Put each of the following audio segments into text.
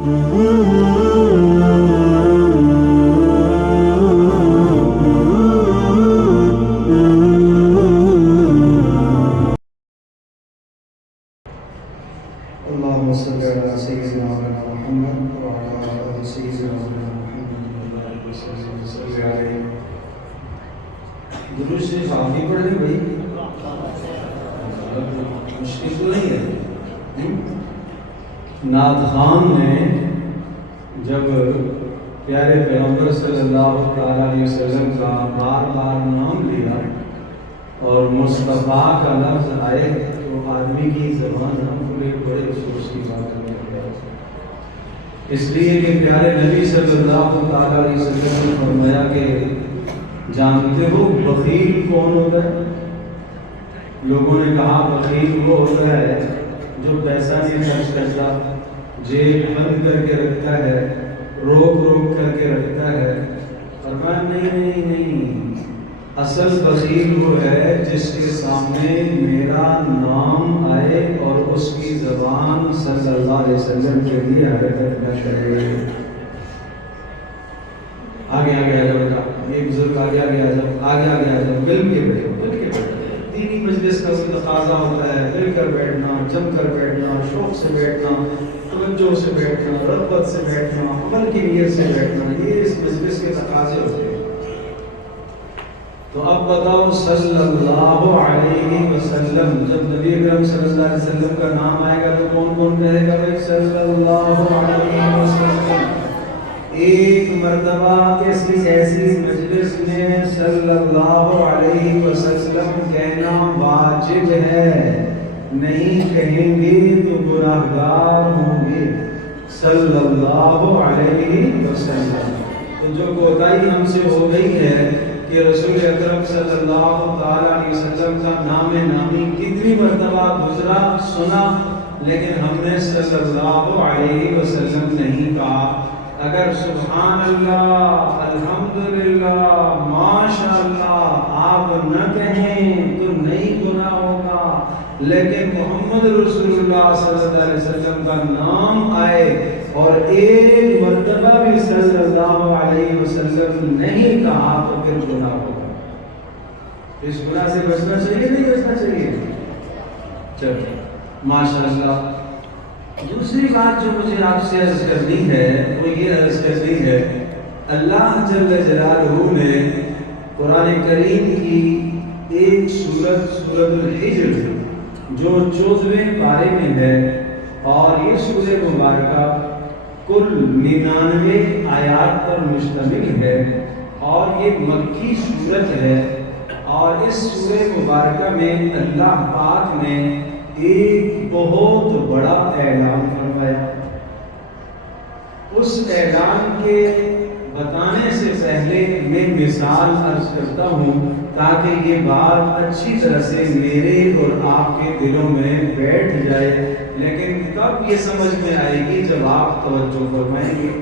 اللهم صل على سيدنا محمد وعلى آل سيدنا محمد وصلی علیہ. درود شریف آپ ہی پڑھ لیں بھائی، مشکل تو نہیں ہے. نعت خان نے جب پیارے پیغمبر صلی اللہ تعالیٰ علیہ وسلم کا بار بار نام لیا اور مصطفیٰ کا لفظ آئے تو آدمی کی زبان ہم بڑے افسوس کی بات کرتے ہیں، اس لیے کہ پیارے نبی صلی اللہ تعالیٰ علیہ وسلم نے فرمایا کہ جانتے ہو بخیل کون ہوتا ہے؟ لوگوں نے کہا بخیل وہ ہوتا ہے جو پیسہ نہیں خرچ کرتا، جیب بند کر کے رکھتا ہے، روک روک کر کے رکھتا ہے. فرمایا نہیں، اصل بخیل وہ ہے جس کے سامنے میرا نام آئے اور اس کی زبان صلی اللہ علیہ وسلم کے لیے حرکت نہ کرے. آگے آ جاؤ، ایک بزرگ آگے آ جاؤ، مل کے بیٹھو. دینی مجلس کا تقاضا ہوتا ہے مل کر بیٹھنا، جم کر بیٹھنا، شوق سے بیٹھنا، توجہ سے بیٹھنا، رغبت سے بیٹھنا، عمل کی نیت سے بیٹھنا، یہ اس مجلس کے تقاضے ہوتے ہیں. تو اب بتاؤ صلی اللہ علیہ وسلم، جب نبی اکرم صلی اللہ علیہ وسلم کا نام آئے گا تو کون کون کہے گا بھائی صلی اللہ علیہ وسلم؟ ایک مرتبہ ایسی مجلس میں صلی اللہ علیہ وسلم کہنا واجب ہے، نہیں کہیں گے تو گناہگار ہوں گے. صلی اللہ علیہ وسلم. تو جو کوتاہی ہم سے ہو گئی ہے کہ رسول اکرم صلی اللہ تعالیٰ علیہ وسلم کا نام نامی کتنی مرتبہ گزرا سنا، لیکن ہم نے صلی اللہ علیہ وسلم نہیں کہا. اگر سبحان اللہ، الحمدللہ، ماشاء اللہ آپ نہ کہیں تو نہیں گناہ ہوگا، لیکن محمد رسول اللہ صلی اللہ علیہ وسلم کا نام آئے اور ایک مرتبہ بھی صلی اللہ علیہ وسلم نہیں کہا تو پھر گناہ ہوگا. اس گناہ سے بچنا چاہیے نہیں بچنا چاہیے؟ چلو ماشاء اللہ. دوسری بات جو مجھے آپ سے عرض کرنی ہے وہ یہ عرض کرنی ہے، اللہ جل جلالہ نے قرآن کریم کی ایک سورت الحجر جو 14ویں پارے میں ہے، اور یہ سورہ مبارکہ کل 99 آیات پر مشتمل ہے اور یہ مکی سورت ہے. اور اس سورہ مبارکہ میں اللہ پاک نے ایک بہت بڑا اعلان فرمایا. اس اعلان کے بتانے سے پہلے میں مثال عرض کرتا ہوں تاکہ یہ بات اچھی طرح سے میرے اور آپ کے دلوں میں بیٹھ جائے، لیکن کب یہ سمجھ میں آئے گی جب آپ توجہ فرمائیں گے.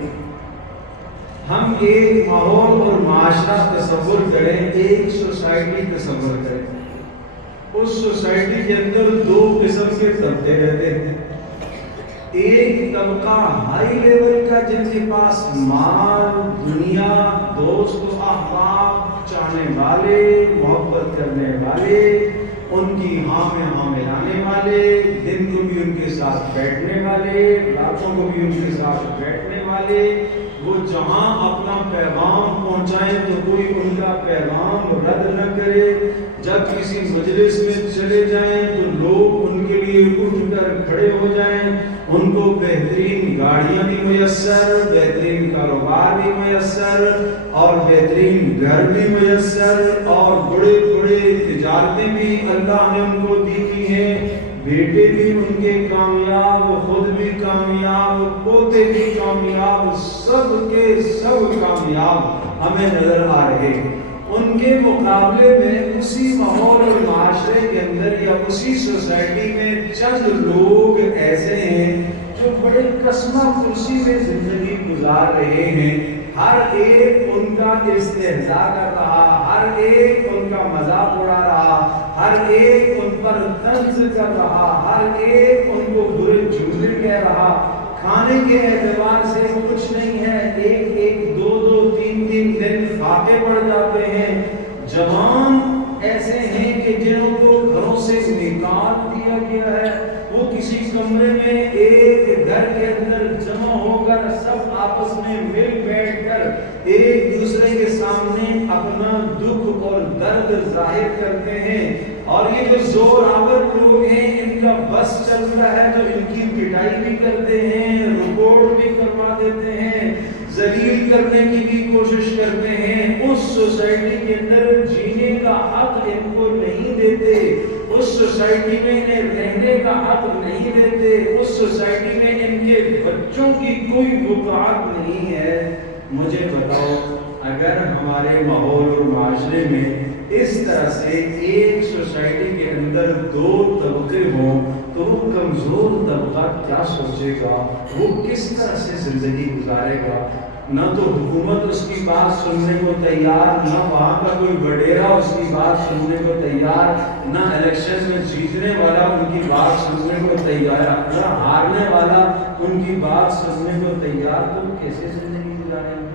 ہم ایک ماحول اور معاشرہ تصور کریں، ایک سوسائٹی تصور کریں. اس سوسائٹی کے اندر دو قسم کے طبقے رہتے ہیں. ایک طبقہ ہائی لیول کا جن کے پاس مال، دنیا، دوست و احباب، چاہنے والے، محبت کرنے والے، ان کی ہاں میں ہاں ملانے والے، دن کو بھی ان کے ساتھ بیٹھنے والے، راتوں کو بھی ان کے ساتھ بیٹھنے والے. وہ جہاں اپنا پیغام پہنچائیں تو کوئی ان کا پیغام رد نہ کرے. جب کسی مجلس میں چلے جائیں تو لوگ ان کے لیے اٹھ کر کھڑے ہو جائیں. ان کو بہترین گاڑیاں بھی میسر، بہترین کاروبار بھی میسر، اور بہترین گھر بھی میسر، اور بڑے بڑے تجارتیں بھی اللہ نے ان کو دی کی ہیں. بیٹے بھی ان کے کامیاب، خود بھی کامیاب، پوتے بھی کامیاب، سب کے سب کامیاب ہمیں نظر آ رہے ہیں. ان کے مقابلے میں اسی ماحول اور معاشرے کے اندر یا اسی سوسائٹی میں چند لوگ ایسے ہیں جو بڑے قسمہ کرسی میں زندگی گزار رہے ہیں. ہر ایک ان کا استہزاء کر رہا، ہر ایک ان کا مذاق اڑا رہا، ہر ایک ان پر طنز کر رہا، ہر ایک ان کو برے جملے کہہ رہا. کھانے کے اعتبار سے کچھ نہیں ہے، ایک ایک دو دو تین تین دن فاقے پڑ جاتے ہیں۔ جوان ایسے ہیں کہ جنہوں کو گھروں سے نکال دیا گیا ہے، وہ کسی کمرے میں ایک گھر کے اندر جمع ہو کر سب آپس میں مل بیٹھ کر ایک دوسرے کے سامنے اپنا دکھ اور درد ظاہر کرتے ہیں۔ اور یہ جو زور آور لوگ ہیں، ان کا بس چل رہا ہے تو ان کی پٹائی بھی کرتے ہیں، رپورٹ بھی کروا دیتے ہیں، ذلیل کرنے کی بھی کوشش کرتے ہیں۔ اس سوسائٹی کے اندر جینے کا حق ان کو نہیں دیتے، اس سوسائٹی میں انہیں رہنے کا حق نہیں دیتے، اس سوسائٹی میں ان کے بچوں کی کوئی وقعت نہیں ہے۔ مجھے بتاؤ، اگر ہمارے ماحول اور معاشرے میں اس طرح سے ایک سوسائٹی کے اندر دو طبقے ہوں تو وہ کمزور طبقہ کیا سوچے گا، وہ کس طرح سے زندگی گزارے گا؟ نہ تو حکومت اس کی بات سننے کو تیار، نہ وہاں کا کوئی وڈیرا اس کی بات سننے کو تیار، نہ الیکشن میں جیتنے والا ان کی بات سننے کو تیار، نہ ہارنے والا ان کی بات سننے کو تیار۔ تو کیسے زندگی گزاریں گے؟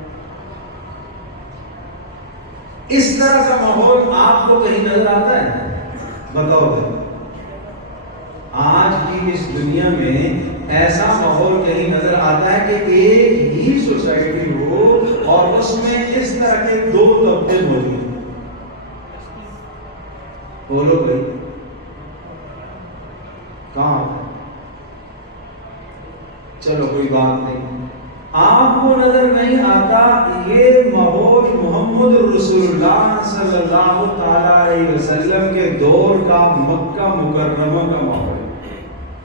اس طرح کا ماحول آپ کو کہیں نظر آتا ہے؟ بتاؤ بھائی، آج کی اس دنیا میں ایسا ماحول کہیں نظر آتا ہے کہ ایک ہی سوسائٹی ہو اور اس میں اس طرح کے دو طبقے موجود ہیں؟ بولو بھائی، کہاں؟ چلو کوئی بات نہیں، آپ کو نظر نہیں آتا یہ ماحول محمد رسول اللہ صلی اللہ تعالی علیہ وسلم کے دور کا مکہ مکرمہ کا ماحول۔